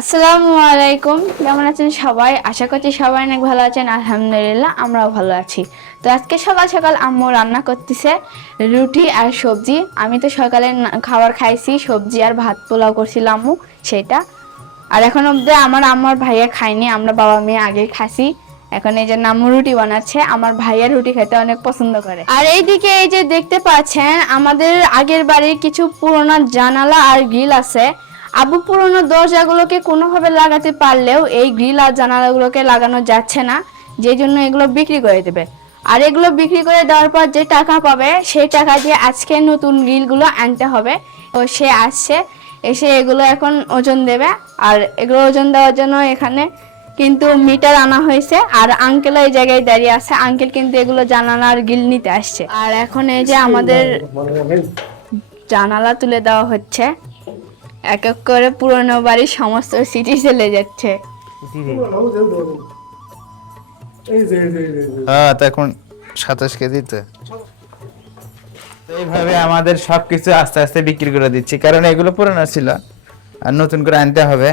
আসসালামু আলাইকুম। কেমন আছেন সবাই? আশা করছি সবাই অনেক ভালো আছেন। আলহামদুলিল্লাহ আমরাও ভালো আছি। তো আজকে সকাল সকাল আম্মু রান্না করতেছে রুটি আর সবজি। আমি তো সকালে খাবার খাইছি, সবজি আর ভাত পোলাও করছিল আম্মু, সেটা। আর এখন অব্দি আমার ভাইয়া খায়নি, আমরা বাবা মেয়ে আগেই খাসি। এখন এই যে আম্মু রুটি বানাচ্ছে, আমার ভাইয়া রুটি খেতে অনেক পছন্দ করে। আর এইদিকে এই যে দেখতে পাচ্ছেন আমাদের আগের বাড়ির কিছু পুরোনো জানালা আর গ্রিল আছে। আবু পুরোনো দরজাগুলোকে কোনোভাবে লাগাতে পারলেও এই গ্রিল আর জানালাগুলোকে লাগানো যাচ্ছে না, যে জন্য এগুলো বিক্রি করে দেবে। আর এগুলো বিক্রি করে দেওয়ার পর যে টাকা পাবে সেই টাকা দিয়ে আজকে নতুন গ্রিলগুলো আনতে হবে। তো সে আসছে, এসে এগুলো এখন ওজন দেবে। আর এগুলো ওজন দেওয়ার জন্য এখানে কিন্তু মিটার আনা হয়েছে। আর আঙ্কেল এই জায়গায় দাঁড়িয়ে আছে, আঙ্কেল কিন্তু এগুলো জানালার গ্রিল নিতে আসছে। আর এখন এই যে আমাদের জানালা তুলে দেওয়া হচ্ছে, এক এক করে পুরনো বাড়ির সমস্ত স্মৃতি চলে যাচ্ছে। এখন 27 কেজি তো এইভাবে আমাদের সবকিছু আস্তে আস্তে বিক্রি করে দিচ্ছি, কারণ এগুলো পুরনো ছিল আর নতুন করে আনতে হবে।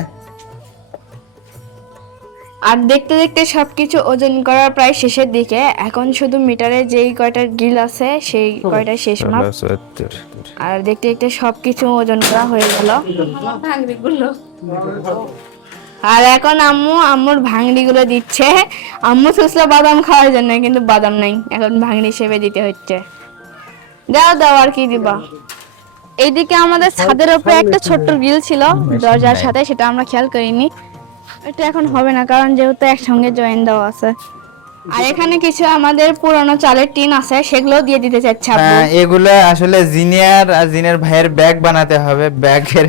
আর দেখতে দেখতে সবকিছু ওজন করার প্রায় শেষের দিকে। এখন শুধু মিটারে যেই কয়টা গ্রিল আছে সেই কয়টা শেষ মাপ। আর দেখতে দেখতে সবকিছু ওজন করা হয়ে গেল। আর এখন আম্মুর ভাঙড়ি গুলো দিচ্ছে। আম্মু সুসলা বাদাম খাওয়ার জন্য, কিন্তু বাদাম নাই, এখন ভাঙড়ি হিসেবে দিতে হচ্ছে। দাও দাও, আর কি দিবা? এইদিকে আমাদের ছাদের উপরে একটা ছোট্ট গ্রিল ছিল দরজার সাথে, সেটা আমরা খেয়াল করিনি। এটা এখন হবে না, কারণ যেহেতু একসঙ্গে জয়েন দেওয়া আছে। আর এখানে কিছু আমাদের পুরনো চালের টিন আছে, সেগুলো দিয়ে দিতে চাচ্ছে আব্বু। এগুলো আসলে জিনিয়ার আর জিনের ভাইয়ের ব্যাগ বানাতে হবে, ব্যাগের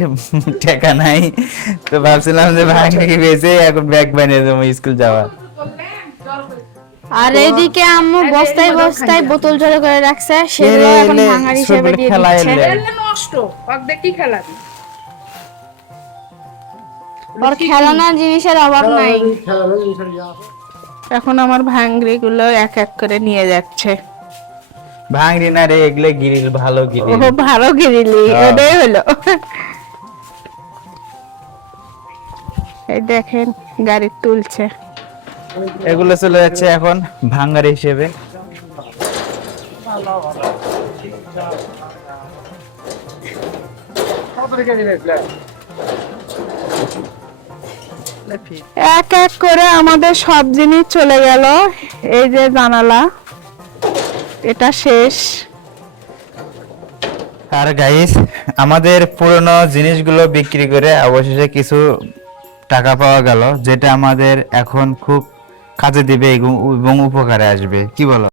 টাকা নাই, তো ভাবছিলাম যে ভাইকে বেঁচে এখন ব্যাগ বানিয়ে দেবো স্কুল যাওয়া। আর এইদিকে আম্মু বস্তায় বস্তায় বোতল জড়ো করে রাখছে, সেগুলো এখন ভাঙার হিসেবে দিয়ে দিচ্ছে। নষ্ট অর্ধেক কি খেলাবি? ওর খেলনার জিনিসের অভাব নাই। এখন আমার ভাঙড়ি গুলো এক এক করে নিয়ে যাচ্ছে। ভাঙড়ি না রে, এগুলো গ্রিল, ভালো গ্রিল। ও ভালো গিরিলি, ওটাই হলো। এই দেখেন গাড়ি তুলছে। এগুলো চলে যাচ্ছে এখন ভাঙার হিসেবে। এক এক করে আমাদের সব জিনিস চলে গেল। এই যে জানালা, এটা শেষ। আর গাইস, আমাদের পুরনো জিনিসগুলো বিক্রি করে অবশেষে কিছু টাকা পাওয়া গেল, যেটা আমাদের এখন খুব কাজে দিবে এবং উপকারে আসবে, কি বলো?